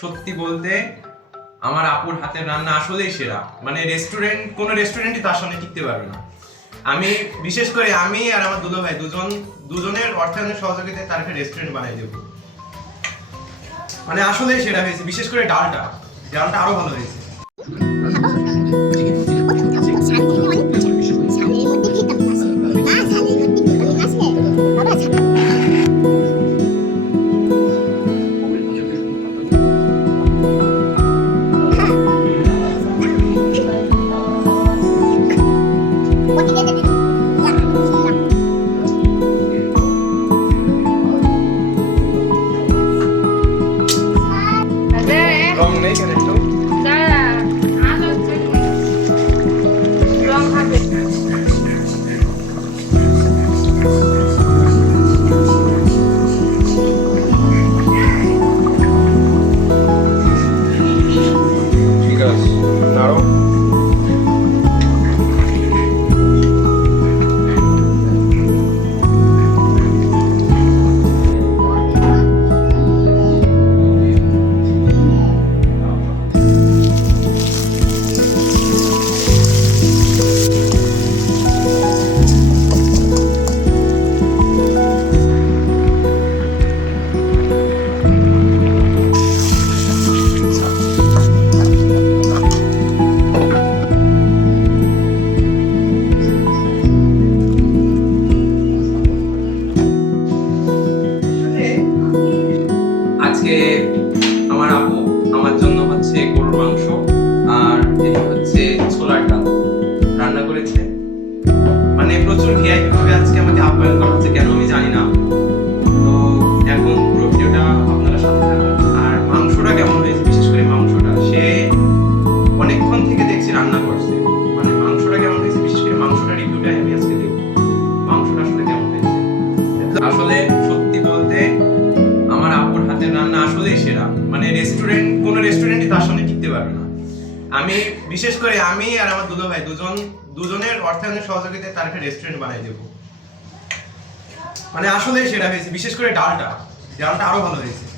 সত্যি বলতে আমার আপুর হাতের রান্না আসলেই সেরা। মানে রেস্টুরেন্ট কোনো রেস্টুরেন্টই তার সামনে টিকতে পারবে না। আমি, বিশেষ করে আমি আর আমার দুলো ভাই দুজন, দুজনের অর্থায়নের সহযোগিতায় তার একটা রেস্টুরেন্ট বানাই দেবো। মানে আসলেই সেরা হয়েছে, বিশেষ করে ডালটা। ডালটা আরও ভালো হয়েছে। América. আজকে আমার আপু আমার জন্য হচ্ছে গরুর মাংস আর এটা হচ্ছে ছোলার ডাল রান্না করেছে। মানে প্রচুর ভিআইপি ভাবে আজকে আমাকে আপ্যায়ন করা হচ্ছে কেন আমি জানি না। কোন রেস্টুরেন্টই তার সামনে টিকতে পারবে না। আমি, বিশেষ করে আমি আর আমার দুলো ভাই দুজন, দুজনের অর্থায়নের সহযোগিতায় তার একটা রেস্টুরেন্ট বানাই দেবো। মানে আসলে সেটা হয়েছে। বিশেষ করে ডালটা। ডালটা আরও ভালো হয়েছে।